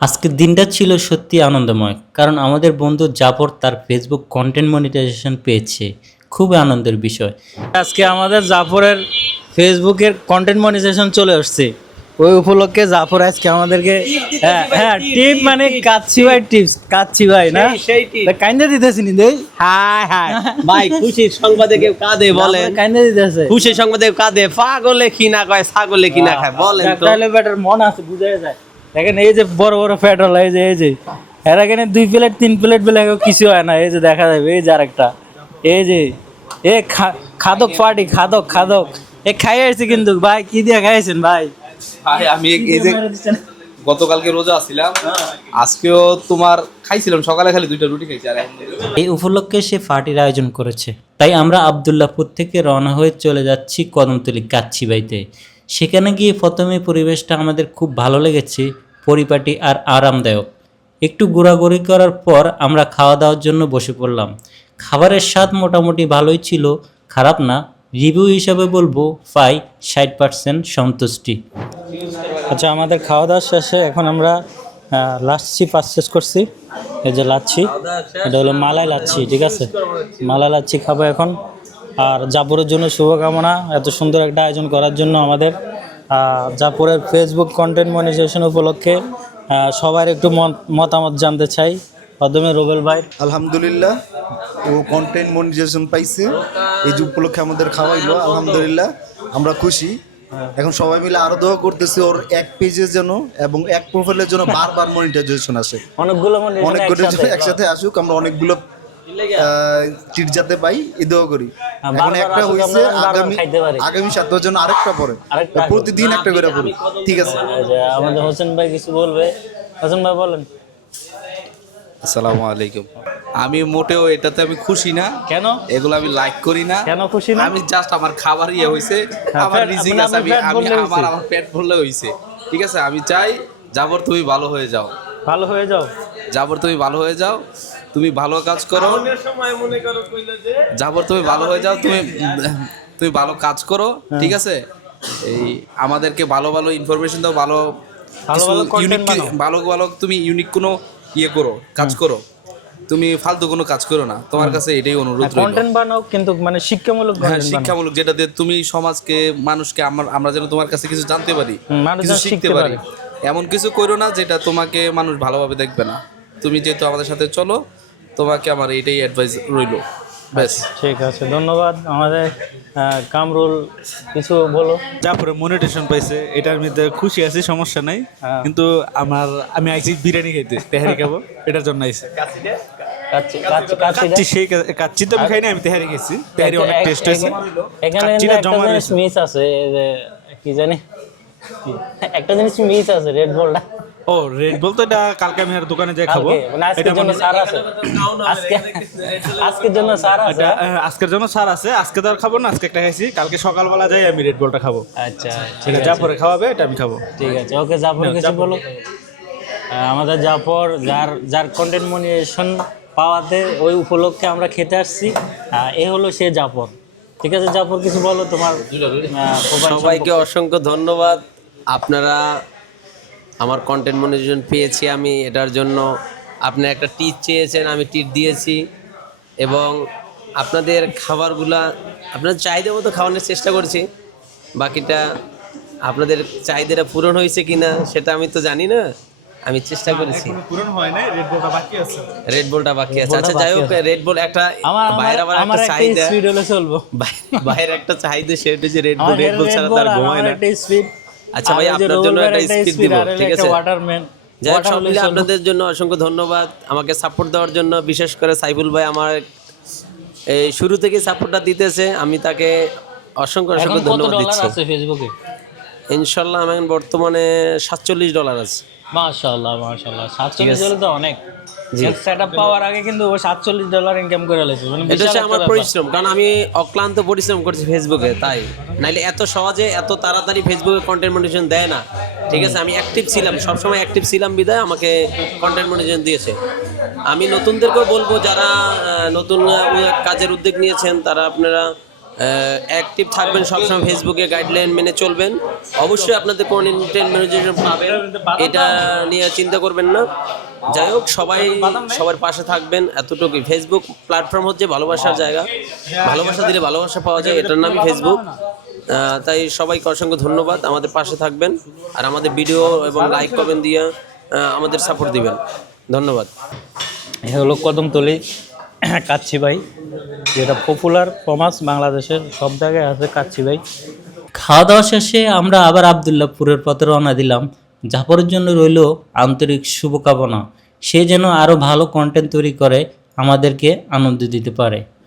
আজকের দিনটা ছিল সত্যি আনন্দময় কারণ আমাদের বন্ধু জাফর তার ফেসবুক কন্টেন্ট মনিটাইজেশন পেয়েছে। খুব আনন্দের বিষয়। আজকে আমাদের জাফরের ফেসবুকের কন্টেন্ট মনিটাইজেশন চলে আসছে। ওই উপলক্ষে জাফর আজকে আমাদেরকে হ্যাঁ হ্যাঁ টিপ মানে কাচ্ছি ভাই টিপস কাচ্ছি ভাই না? সেই tip। কাইন্দা দিতেছি নি দেই? হাই হাই ভাই খুশির সংবাদে কেউ কাঁদে বলেন। কাইন্দা দিতেছে। খুশির সংবাদে কাঁদে। পাগলে কি না কয় ছাগলে কি না খায় বলেন তো। তাহলে ব্যাটার মন আছে বুঝা যায়। দেখেন এই যে বড় বড় পেট্রোল এই যে এই যে। এর এখানে দুই প্লেট তিন প্লেট বেলে কিছু হয় না। এই যে দেখা যাবে এই যে আরেকটা। এই যে এ খা- খাদক পার্টি খাদক খাদক। এ খাই আসছে কিন্তু ভাই কি দিয়ে খাইছেন ভাই? ভাই আমি এই- যে গতকালকে রোজা ছিলাম আজকেও তোমার খাইছিলাম সকালে খালি দুইটা রুটি খাইছি আর এখন এই উপলক্ষে সে পার্টির আয়োজন করেছে। তাই আমরা আবদুল্লাপুর থেকে রওনা হয়ে চলে যাচ্ছি কদমতলি কাচ্ছিবাইতে সেখানে গিয়ে প্রথমে পরিবেশটা আমাদের খুব ভালো লেগেছে। পরিপাটি আর আরামদায়ক। একটু ঘোরাঘুরি করার পর আমরা খাওয়া দাওয়ার জন্য বসে পড়লাম। খাবারের স্বাদ মোটামুটি ভালোই ছিল, খারাপ না। রিভিউ হিসাবে বলব, পাই ষাট পার্সেন্ট সন্তুষ্টি। আচ্ছা আমাদের খাওয়া দাওয়া শেষে এখন আমরা লাচ্ছি পারচেস করছি। এই যে লাচ্ছি, এটা হলো মালাই লাচ্ছি, ঠিক আছে? মালাই লাচ্ছি খাব এখন। আর জাপুরের জন্য শুভকামনা, এত সুন্দর একটা আয়োজন করার জন্য আমাদের। জাপুরের ফেসবুক কন্টেন্ট মনিটাইজেশন উপলক্ষে সবার একটু মত- মতামত জানতে চাই। প্রথমে রুবেল ভাই। আলহামদুলিল্লাহ ও কন্টেন্ট মনিটাইজেশন পাইছে। এই যে উপলক্ষে আমাদের খাওয়াইলো আলহামদুলিল্লাহ আমরা খুশি। এখন সবাই মিলে আরও দোয়া করতেছি ওর এক পেজের জন্য এবং এক প্রোফাইলের জন্য বারবার মনিটাইজেশন আসে। অনেকগুলো অনেকগুলো একসাথে আসুক আমরা অনেকগুলো পাই দোয়া করি। এখন একটা হয়েছে আগামী। আগামী সপ্তাহের জন্য আরেকটা পরে। প্রতিদিন একটা করে পড়ি। ঠিক আছে। আমাদের হোসেন ভাই কিছু বলবে? হোসেন ভাই বলেন। আসসালামু আলাইকুম। আমি মোটেও এটাতে আমি খুশি না। কেন? এগুলো আমি লাইক করি না। কেন খুশি না? আমি জাস্ট আমার খাবার ইয়ে হয়েছে আমার পেট- রিজিক মানে আছে আমি আমি আমার আমার পেট ভরলে হয়েছে ঠিক আছে আমি চাই যাবর তুমি ভালো হয়ে যাও। ভালো হয়ে যাও। যাবর তুমি ভালো হয়ে যাও। তুমি ভালো কাজ করো। যাবর তুমি ভালো হয়ে যাও তুমি তুমি ভালো কাজ করো ঠিক আছে? এই আমাদেরকে ভালো ভালো ইনফরমেশন দাও ভালো ভালো ভালো ইউনিক ভালো ভালো তুমি ইউনিক কোনো ইয়ে করো কাজ করো। তুমি ফালতু কোনো কাজ করো না। তোমার কাছে এটাই অনুরোধ রইল। কন্টেন্ট বানাও কিন্তু মানে শিক্ষামূলক হ্যাঁ শিক্ষামূলক যেটা দিয়ে তুমি সমাজকে মানুষকে আমরা আমরা যেন তোমার কাছে কিছু জানতে পারি মানুষ কিছু শিখতে শিখতে পারি। এমন কিছু করো না যেটা তোমাকে মানুষ ভালোভাবে দেখবে না। তুমি যেহেতু আমাদের সাথে চলো তোমাকে আমার এটাই অ্যাডভাইস রইল। ব্যাস। ঠিক আছে ধন্যবাদ। আমাদের কামরুল কিছু বলো? জাফরে মনিটেশন পাইছে এটার মধ্যে খুশি আছি সমস্যা নাই। হ্যাঁ। কিন্তু আমার আমি আইছি বিরিয়ানি খাইতে তেহারি খাব এটার জন্য আইছি। কাচ্চি কাচ্চি কাচ্চি কাচ্চি সেই কাচ্চি তো আমি খাই না আমি তেহারি খাইছি। তেহারি অনেক টেস্ট হয়েছে এখানে জমা মিস আছে যে কি জানি? একটা জিনিস মিস আছে রেড বলটা ও রেড বল তো এটা কালকে আমি আর দোকানে যাই খাব। মানে আজকের এটা জন্য সার আছে। আজকে আজকের জন্য সার আছে আজকের জন্য স্যার আছে। আজকে তো আর খাব না আজকে একটা খাইছি। কালকে সকালবেলা যাই আমি রেড বলটা খাব। আচ্ছা ঠিক আছে। জাফরে খাওয়াবে এটা আমি খাব। ঠিক আছে ওকে জাফর কিছু বলো। আমাদের জাফর যার যার কন্টেন্ট মনিটেশন পাওয়াতে ওই উপলক্ষে আমরা খেতে আসছি। এ হলো সে জাফর। ঠিক আছে জাফর কিছু বলো তোমার সবাইকে অসংখ্য ধন্যবাদ। আপনারা আমার কন্টেন্ট মনিটাইজেশন পেয়েছি আমি এটার জন্য আপনি একটা টিট চেয়েছেন আমি টিট দিয়েছি। এবং আপনাদের খাবারগুলা আপনার চাহিদা মতো খাওয়ানোর চেষ্টা করছি। বাকিটা আপনাদের চাহিদাটা পূরণ হয়েছে কি না সেটা আমি তো জানি না। আমি চেষ্টা করেছি। পূরণ হয় নাই রেড বলটা বাকি আছে। রেড বলটা বাকি আছে। আচ্ছা যাই হোক রেড বল একটা বাইরে আবার একটা চাহিদা। স্পিড হলে চলবো। বাই- বাইরের একটা চাহিদা সেটা যে রেড বল রেড বল ছাড়া তার ঘুমায় না। একটা speed, আচ্ছা ভাই, আপনার জন্য একটা speed, দিব, ঠিক আছে? ওয়াটারম্যান যাই হোক সব মিলে আপনাদের জন্য অসংখ্য ধন্যবাদ। আমাকে সাপোর্ট দেওয়ার জন্য বিশেষ করে সাইফুল ভাই আমার এই শুরু থেকে সাপোর্টটা দিতেছে। আমি তাকে অসংখ্য অসংখ্য ধন্যবাদ দিচ্ছি। ফেসবুকে ইনশাল্লাহ আমি এখন বর্তমানে সাতচল্লিশ ডলার আছে। মাশাআল্লাহ মাশাআল্লাহ। সাতচল্লিশ আছে। ডলার তো অনেক। সেট আপ পাওয়ার আগে কিন্তু ও সাতচল্লিশ ডলার ইনকাম করে লেছে মানে এটা হচ্ছে আমার পরিশ্রম কারণ আমি অক্লান্ত পরিশ্রম করছি ফেসবুকে তাই। নাইলে এত সহজে এত তাড়াতাড়ি ফেসবুকে কন্টেন্ট মনিটেশন দেয় না। ঠিক আছে আমি অ্যাক্টিভ ছিলাম সবসময় অ্যাক্টিভ ছিলাম বিদায় আমাকে কন্টেন্ট মনিটেশন দিয়েছে। আমি নতুনদেরকেও বলব যারা নতুন কাজের উদ্যোগ নিয়েছেন তারা আপনারা অ্যাক্টিভ থাকবেন সবসময় ফেসবুকে গাইডলাইন মেনে চলবেন। অবশ্যই আপনাদের কন্টেন্ট ম্যানেজার পাবেন এটা নিয়ে চিন্তা করবেন না। যাই হোক সবাই সবার পাশে থাকবেন। এতটুকুই। ফেসবুক প্ল্যাটফর্ম হচ্ছে ভালোবাসার জায়গা। ভালোবাসা দিলে ভালোবাসা পাওয়া যায় এটার নামই ফেসবুক তাই সবাইকে অসংখ্য ধন্যবাদ। আমাদের পাশে থাকবেন আর আমাদের ভিডিও এবং লাইক কমেন্ট দিয়ে আমাদের সাপোর্ট দিবেন। ধন্যবাদ। এ হলো কদমতলি। কাচ্ছি ভাই, যেটা পপুলার ফমাস বাংলাদেশের সব জায়গায় আছে কাচ্ছি ভাই। খাওয়া দাওয়া শেষে আমরা আবার আবদুল্লাপুরের পথে রওনা দিলাম, জাফরের জন্য রইল আন্তরিক শুভকামনা। সে যেন আরও ভালো কন্টেন্ট তৈরি করে, আমাদেরকে আনন্দ দিতে পারে।